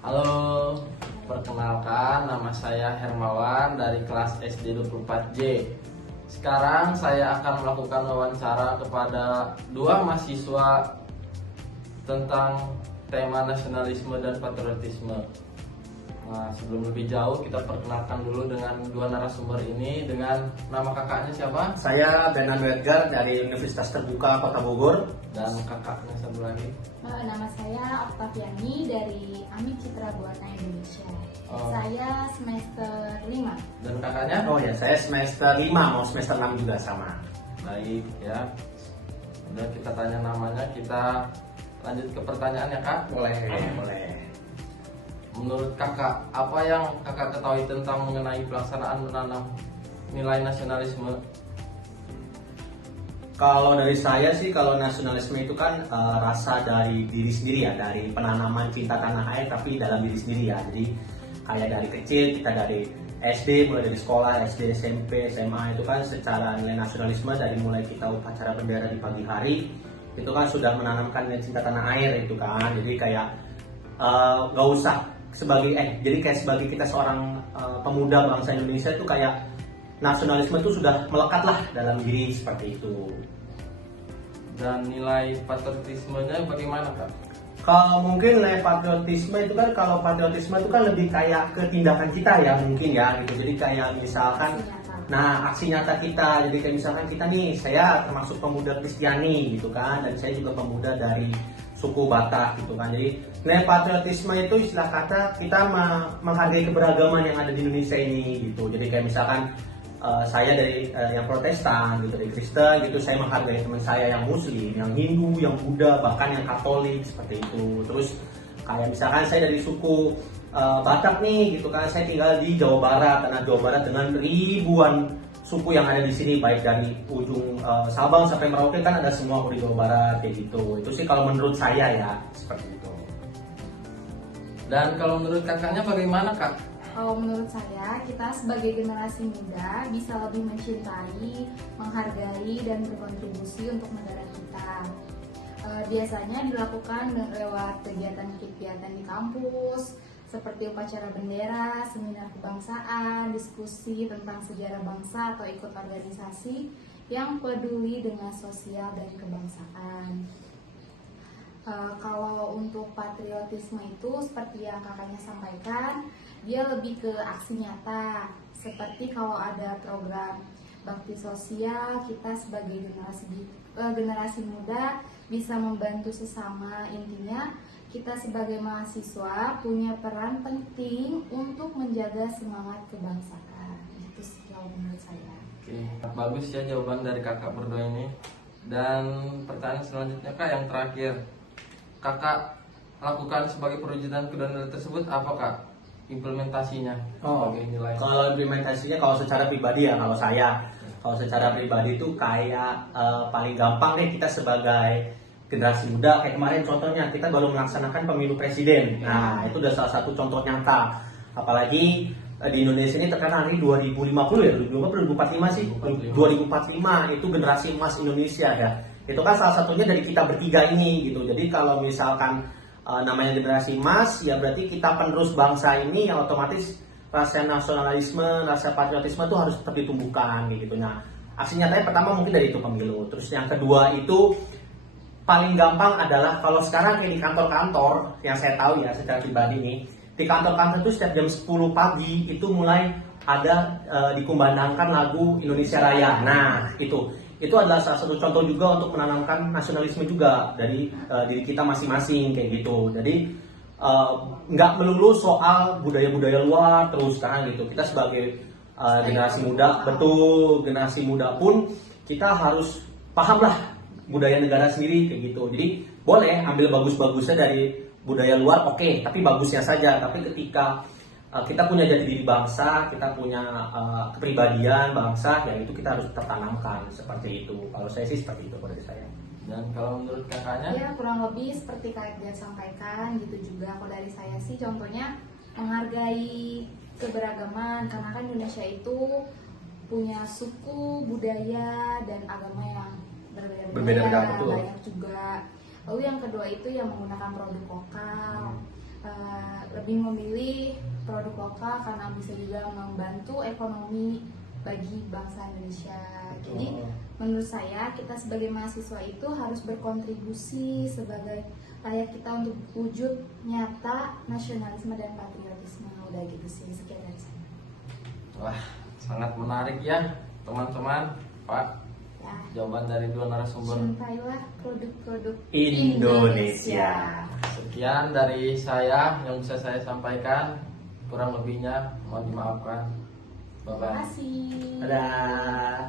Halo, perkenalkan nama saya Hermawan dari kelas SD 24J. Sekarang saya akan melakukan wawancara kepada dua mahasiswa tentang tema nasionalisme dan patriotisme. Nah, sebelum lebih jauh kita perkenalkan dulu dengan dua narasumber ini. Dengan nama kakaknya siapa? Saya Benan Edgar dari Universitas Terbuka Kota Bogor. Dan kakaknya satu lagi. Nama saya Oktaviani dari Amik Citra Buana Indonesia. Saya semester 5. Dan kakaknya? Oh ya, saya semester 5, mau semester 6 juga sama. Baik ya. Udah kita tanya namanya, kita lanjut ke pertanyaannya Kak. Boleh, boleh. Menurut kakak, apa yang kakak ketahui tentang mengenai pelaksanaan menanam nilai nasionalisme? Kalau dari saya sih, kalau nasionalisme itu kan rasa dari diri sendiri ya, dari penanaman cinta tanah air tapi dalam diri sendiri ya. Jadi kayak dari kecil kita dari SD, mulai dari sekolah, SD, SMP, SMA itu kan secara nilai nasionalisme dari mulai kita upacara bendera di pagi hari itu kan sudah menanamkan nilai cinta tanah air itu kan. Jadi kayak gak usah jadi kayak sebagai kita seorang pemuda bangsa Indonesia itu kayak nasionalisme itu sudah melekat lah dalam diri seperti itu. Dan nilai patriotismenya bagaimana Kak? Kalau mungkin nilai patriotisme itu kan, kalau patriotisme itu kan lebih kayak ke tindakan kita ya mungkin ya gitu. Jadi kayak misalkan aksi nyata kita. Jadi kayak misalkan kita nih, saya termasuk pemuda Kristiani gitu kan, dan saya juga pemuda dari suku Batak gitu kan. Jadi nilai patriotisme itu istilah kata kita menghargai keberagaman yang ada di Indonesia ini gitu. Jadi kayak misalkan saya dari yang Protestan gitu, dari Kristen gitu, saya menghargai teman saya yang Muslim, yang Hindu, yang Buddha, bahkan yang Katolik seperti itu. Terus kayak misalkan saya dari suku Batak nih gitu kan, saya tinggal di Jawa Barat, tanah Jawa Barat dengan ribuan suku yang ada di sini, baik dari ujung Sabang sampai Merauke kan ada semua di Jawa Barat kayak gitu. Itu sih kalau menurut saya ya seperti itu. Dan kalau menurut kakaknya bagaimana Kak? Kalau menurut saya, kita sebagai generasi muda bisa lebih mencintai, menghargai, dan berkontribusi untuk negara kita. Biasanya dilakukan lewat kegiatan-kegiatan di kampus, seperti upacara bendera, seminar kebangsaan, diskusi tentang sejarah bangsa, atau ikut organisasi yang peduli dengan sosial dan kebangsaan. Kalau untuk patriotisme itu seperti yang kakaknya sampaikan, dia lebih ke aksi nyata. Seperti kalau ada program bakti sosial, kita sebagai generasi muda bisa membantu sesama. Intinya kita sebagai mahasiswa punya peran penting untuk menjaga semangat kebangsaan. Itu sih kalau menurut saya. Oke, bagus ya jawaban dari kakak berdua ini. Dan pertanyaan selanjutnya Kak, yang terakhir, kakak lakukan sebagai perwujudan kedua nilai tersebut apa Kak? Implementasinya sebagai nilai. Kalau implementasinya, kalau secara pribadi ya, kalau secara pribadi itu kayak paling gampang deh, kita sebagai generasi muda kayak kemarin contohnya kita baru melaksanakan pemilu presiden. Nah, itu udah salah satu contoh nyata. Apalagi di Indonesia ini terkenal hari 2050 ya, 2045 sih. 2045 itu generasi emas Indonesia ya. Itu kan salah satunya dari kita bertiga ini gitu. Jadi kalau misalkan namanya generasi emas, ya berarti kita penerus bangsa ini, yang otomatis rasa nasionalisme, rasa patriotisme itu harus tetap ditumbuhkan gitu. Nah, aksi nyatanya pertama mungkin dari itu pemilu. Terus yang kedua itu paling gampang adalah kalau sekarang kayak di kantor-kantor, yang saya tahu ya secara pribadi nih, di kantor-kantor itu setiap jam 10 pagi itu mulai ada dikumandangkan lagu Indonesia Raya. Nah, itu adalah salah satu contoh juga untuk menanamkan nasionalisme juga dari diri kita masing-masing kayak gitu. Jadi nggak melulu soal budaya-budaya luar terus kan gitu. Kita sebagai generasi muda, betul, generasi muda pun kita harus paham lah budaya negara sendiri kayak gitu. Jadi boleh ambil bagus-bagusnya dari budaya luar, oke, tapi bagusnya saja. Tapi ketika kita punya jati diri bangsa, kita punya kepribadian bangsa, ya itu kita harus tertanamkan seperti itu. Kalau saya sih seperti itu dari saya. Dan kalau menurut kakaknya? Ya kurang lebih seperti kayak dia sampaikan gitu juga. Kalau dari saya sih contohnya menghargai keberagaman, karena kan Indonesia itu punya suku, budaya, dan agama yang berbeda-beda, banyak juga. Lalu yang kedua itu yang menggunakan produk lokal. lebih memilih produk lokal karena bisa juga membantu ekonomi bagi bangsa Indonesia. Jadi menurut saya kita sebagai mahasiswa itu harus berkontribusi sebagai layak kita untuk wujud nyata nasionalisme dan patriotisme. Udah gitu sih, sekian dari saya. Wah, sangat menarik ya teman-teman. Pak, Ya, jawaban dari dua narasumber. cintailah produk-produk Indonesia. Sekian dari saya yang bisa saya sampaikan. Kurang lebihnya mohon dimaafkan. Terima Bye-bye. kasih. Dadah.